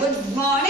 Good morning.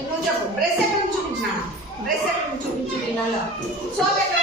నువ్వు చెప్పు brush ఎక్కడ చూపించినా బ్రష్ ఎక్కడ చూపించి తిన్నాలో సోప్ ఎక్కడ